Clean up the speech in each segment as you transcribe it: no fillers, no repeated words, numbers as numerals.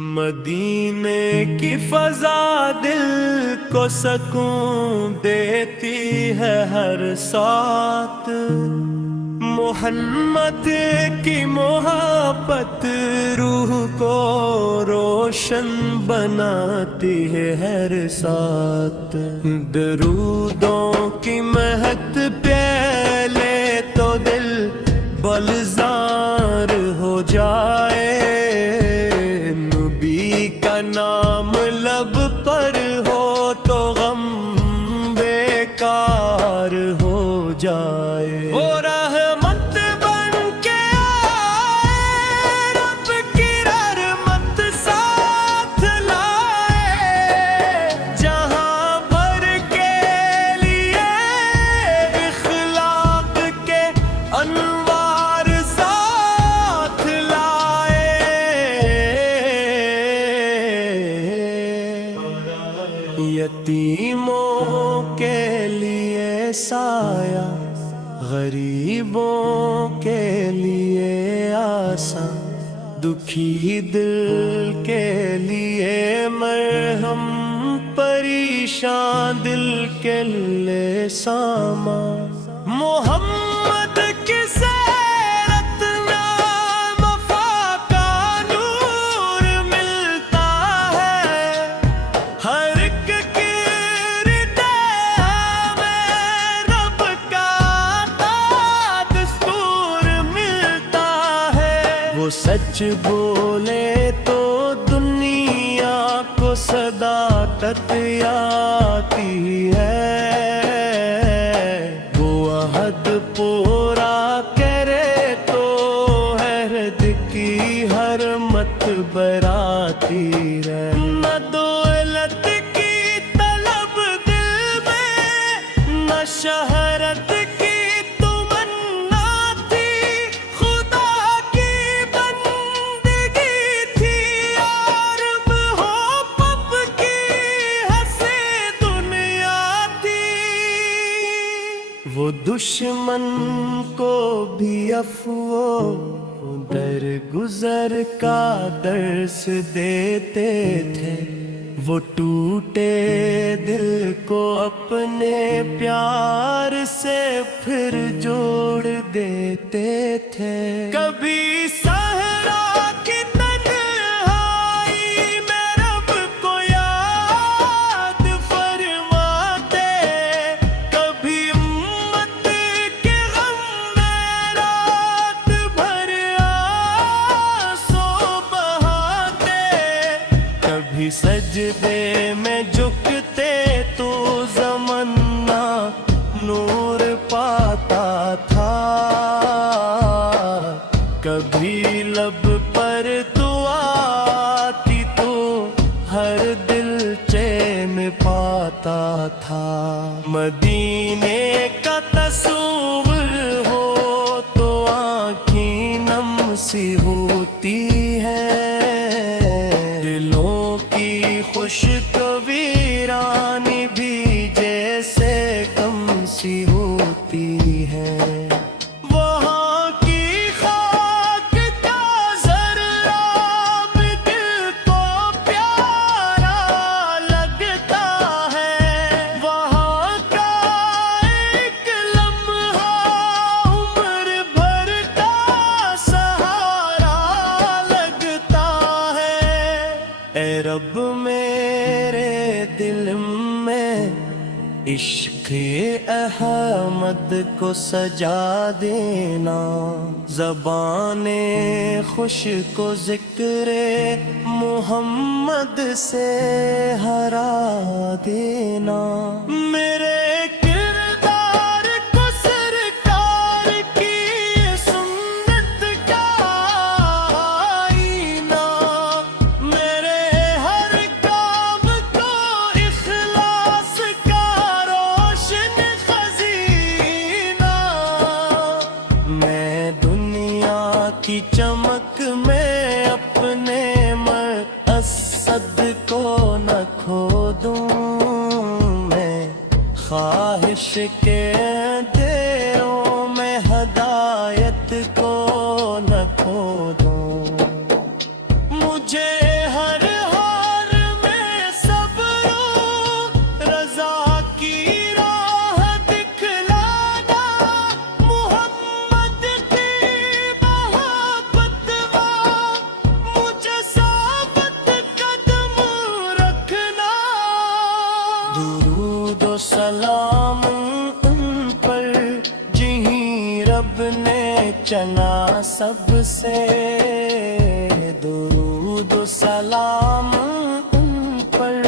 مدینے کی فضا دل کو سکون دیتی ہے ہر ساتھ، محمد کی محبت روح کو روشن بناتی ہے ہر ساتھ، درودوں کی مہک پہلے تو دل بلزار ہو جائے، نام لب پر ہو تو غم بیکار ہو جائے، وہ رحمت بن کے آئے، رب کی رحمت ساتھ لائے، جہاں بھر کے لیے اخلاق کے انوار ساتھ لائے، یتیموں کے لیے سایہ، غریبوں کے لیے آساں، دکھی دل کے لیے مرہم، پریشان دل کے لیے سامان، محمد کی سیرت میں وفا کا نور ملتا ہے، ہر ایک سچ بولے تو دنیا کو صداقت آتی ہے، وہ عہد پورا کرے تو عہد کی حرمت براتی ہے، نہ دولت کی طلب دل میں، نہ شہرت کی تمنا تھی، خدا کی بندگی تھی، عرب ہو پپ کی ہنسی دنیا تھی، وہ دشمن کو بھی عفو در گزر کا درس دیتے تھے، وہ ٹوٹے دل کو اپنے پیار سے پھر جوڑ دیتے تھے، کبھی صحرا کی تنہائی میں رب کو یاد فرماتے، کبھی امت کے غم میں رات بھر آنسو بہاتے، کبھی سجدے میں جھکتے تو زمانہ نور پاتا تھا، کبھی لب پر تو آتی تو ہر دل چین پاتا تھا، مدینے کا تصور ہو تو آنکھیں نم سی ہوتی ہیں، دلوں کی خشک ویرانی بھی جیسے کم سی ہوتی ہے، وہاں کی خاک کا ذرہ بھی دل کو پیارا لگتا ہے، وہاں کا ایک لمحہ عمر بھر کا سہارا لگتا ہے، اے رب میرے دل میں عشق احمد کو سجا دینا، زبان خوش کو ذکر محمد سے ہرا دینا، میرے کردار کو سرکار کی سنت کا آئینہ، میرے ہر کام کو اخلاص کا روشن خزینہ، میں دنیا کی چمک میں اپنے مقصد کو نہ کھو دوں، میں خواہش کے اندھیروں میں ہدایت کو نہ کھو دوں، مجھے ہر چنا سب سے درود و سلام ان پر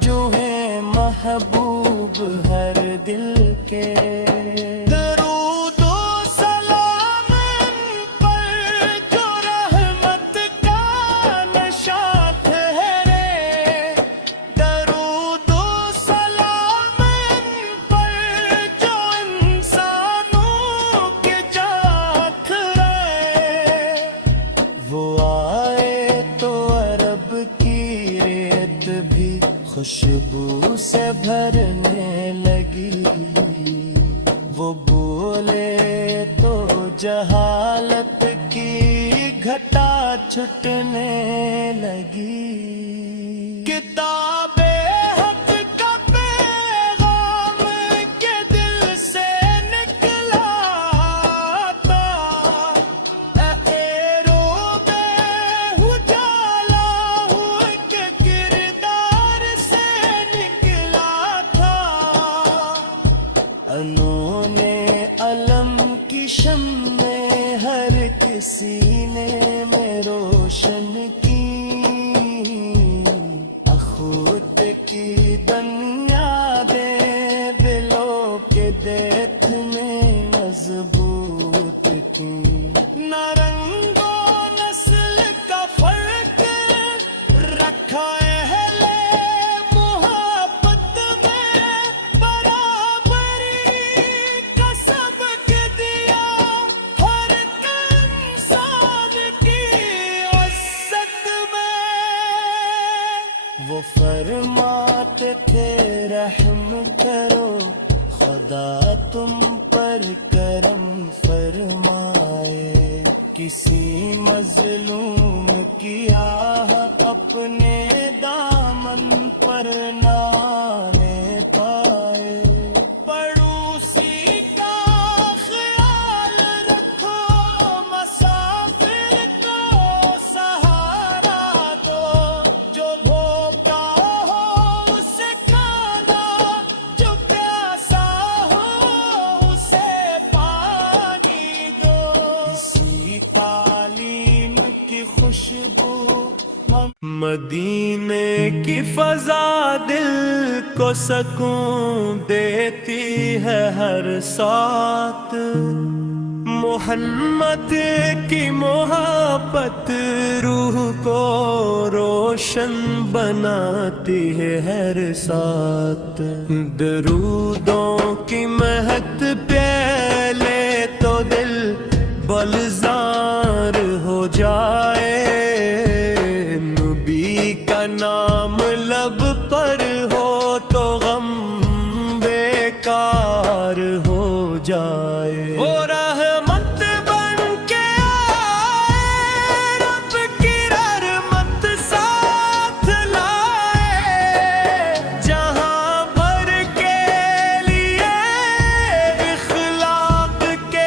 جو ہیں محبوب ہر دل کے درود و سلام ان پر جو رحمت کا نشاں ٹھہرے درود و سلام ان پر جو انسانوں کے جات رہے وہ آئے تو عرب کی ریت بھی خوشبو سے بھرنے لگی وہ بولے تو جہالت کی گھٹا چھٹنے لگی کتاب حق کا پیغام کے دل سے نکلا تھا اے روبے اجالا ہو کے کردار سے نکلا تھا انہوں نے علم کی شمع ہر کسی نے میں روشن کی خود کی دنیا دے دلوں کے دیت میں مضبوط کی نہ رنگ و نسل کا فرق رکھا اہل محبت میں برابری کا سبق دیا ہر انسان کی عزت میں وہ فرماتے تھے رحم کرو خدا تم پر کرم فرمائے کسی مظلوم کی آہ اپنے دامن پر نہ آنے پائے پڑوسی کا خیال رکھو مسافر کو سہارا دو جو بھوکا ہو اسے کھانا جو پیاسا ہو اسے پانی دو اسی تعلیم کی خوشبو مدینے کی فضا دل کو سکون دیتی ہے ہر ساتھ محمد کی محبت روح کو روشن بناتی ہے ہر ساتھ درودوں کی مہک پہلے تو دل بلزار ہو جائے نبی کا نام لب پر ہو تو غم بیکار ہو جائے وہ رحمت بن کے آئے رب کی رحمت ساتھ لائے جہاں بھر کے لیے اخلاق کے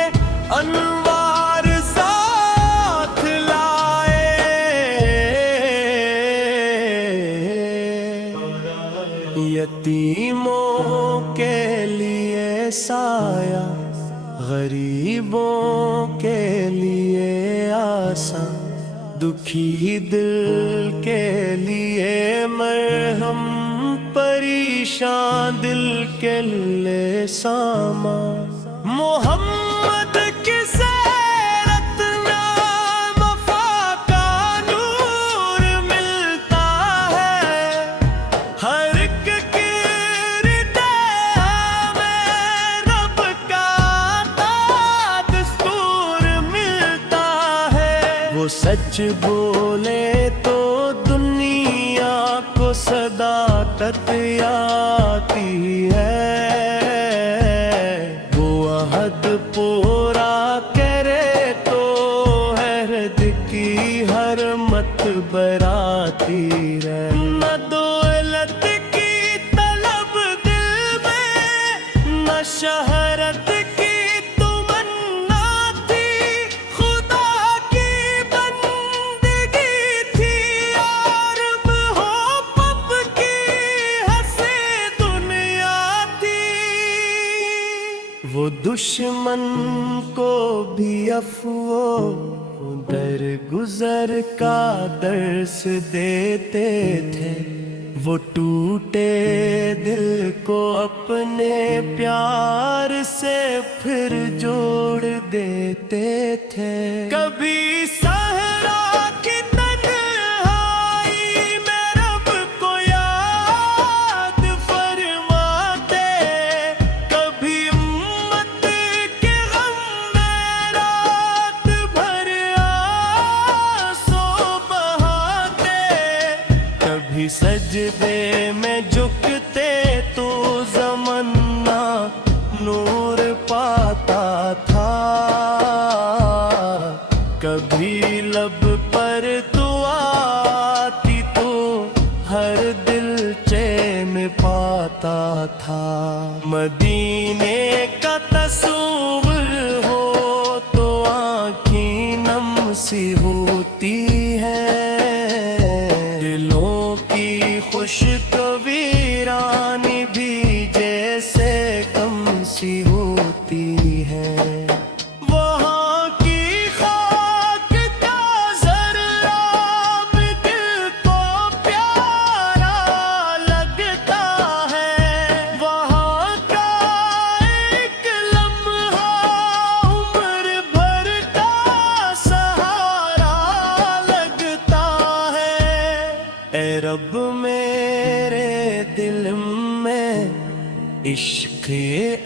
انوار ساتھ لائے یتیموں کے لیے سایہ غریبوں کے لیے آساں دکھی دل کے لیے مرہم پریشان دل کے لیے سامان محمد کی سیرت میں وفا کا نور ملتا ہے ہر ایک کردار میں رب کا دستور ملتا ہے وہ سچ بولے تو دنیا کو صداقت آتی ہے وہ عہد پورا کرے تو عہد کی حرمت براتی ہے نہ دولت کی طلب دل میں نہ شہرت کی تمنا تھی خدا کی بندگی تھی عرب ہو پپ کی ہنسی دنیا تھی وہ دشمن کو بھی افو در گزر کا درس دیتے تھے، وہ ٹوٹے دل کو اپنے پیار سے پھر جوڑ دیتے تھے۔ کبھی صحرا کی تنہائی میں رب کو یاد فرماتے، کبھی امت کے غم میں رات بھر آنسو بہاتے، کبھی سجدے میں جھکتے تو زمانہ نور پاتا تھا، کبھی لب پر دعا آتی تو ہر دل چین پاتا تھا۔ مدینے کا تصور ہو تو آنکھیں نم سی ہوتی ہیں، دلوں کی خشک ویرانی بھی جیسے کم سی ہوتی ہے۔ وہاں کی خاک کا ذرہ بھی دل کو پیارا لگتا ہے، وہاں کا ایک لمحہ عمر بھر کا سہارا لگتا ہے۔ اے رب میرے دل میں عشق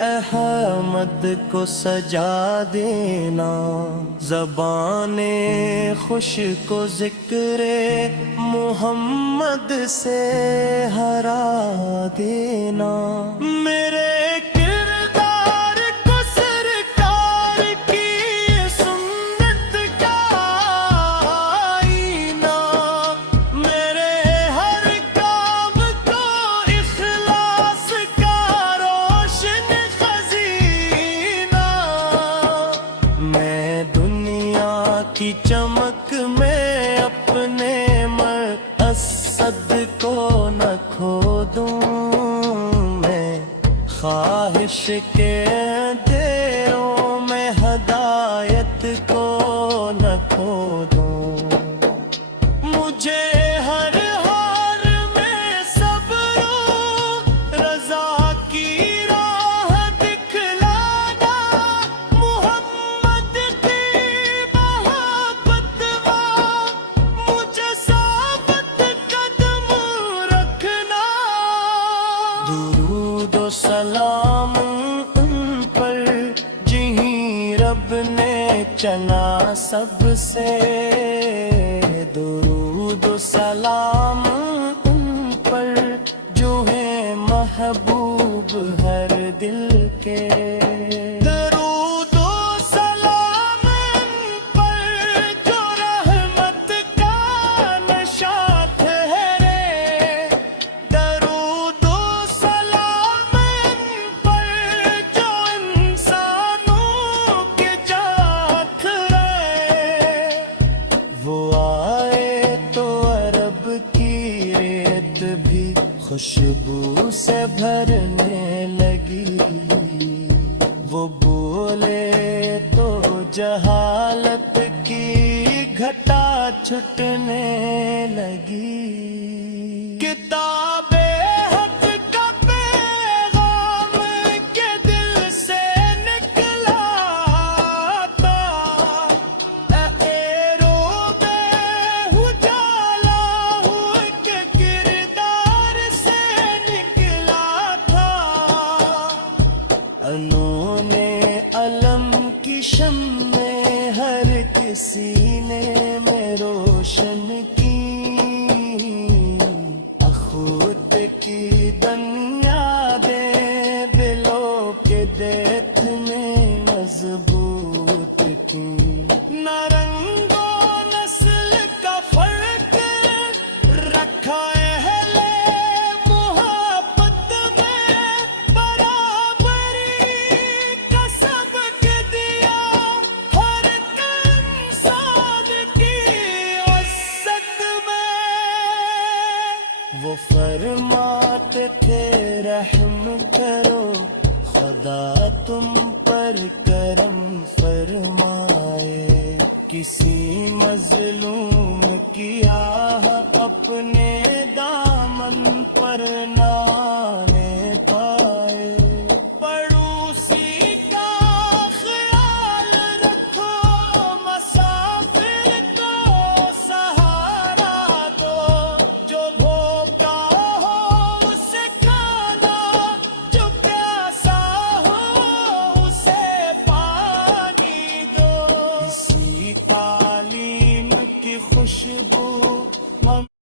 احمد کو سجا دینا، زبان خوش کو ذکر محمد سے ہرا دینا۔ میرے کردار کو سرکار کی سنت کا آئینہ، میرے ہر کام کو اخلاص کا روشن خزینہ، میں دنیا کی چمک میں اپنے مقصد کو نہ کھو دوں، میں خواہش کے اندھیروں میں ہدایت کو نہ کھو دوں، مجھے ہر حال میں صبر و رضا کی راہ دکھلانا، محمد کی محبت میں مجھے ثابت قدم رکھنا۔ درود و سلام ان پر جہیں رب نے چنا سب سے، درود و سلام ان پر جو ہیں محبوب ہر دل کے، درود و سلام ان پر جو رحمت کا نشاں ٹھہرے، درود و سلام ان پر جو انسانوں کے جات رہے، وہ آئے تو عرب کی ریت بھی خوشبو سے بھرنے لگی، وہ بولے تو جہالت کی گھٹا چھٹنے لگی۔ کتاب حق کا پیغام کے دل سے نکلا تھا، روبے اجالا ہو کے کردار سے نکلا تھا، انہوں نے علم کی شمع ہر کسی نے میں روشن کی، خود کی دنیا دے دلوں کے دیت میں مضبوط کی، نہ رنگ و نسل کا فرق رکھا اہل محبت میں، برابری کا سبق دیا ہر انسان کی عزت میں۔ وہ فرماتے تھے رحم کرو خدا تم پر کرم فرمائے، کسی مظلوم کی آہ اپنے دامن پر نہ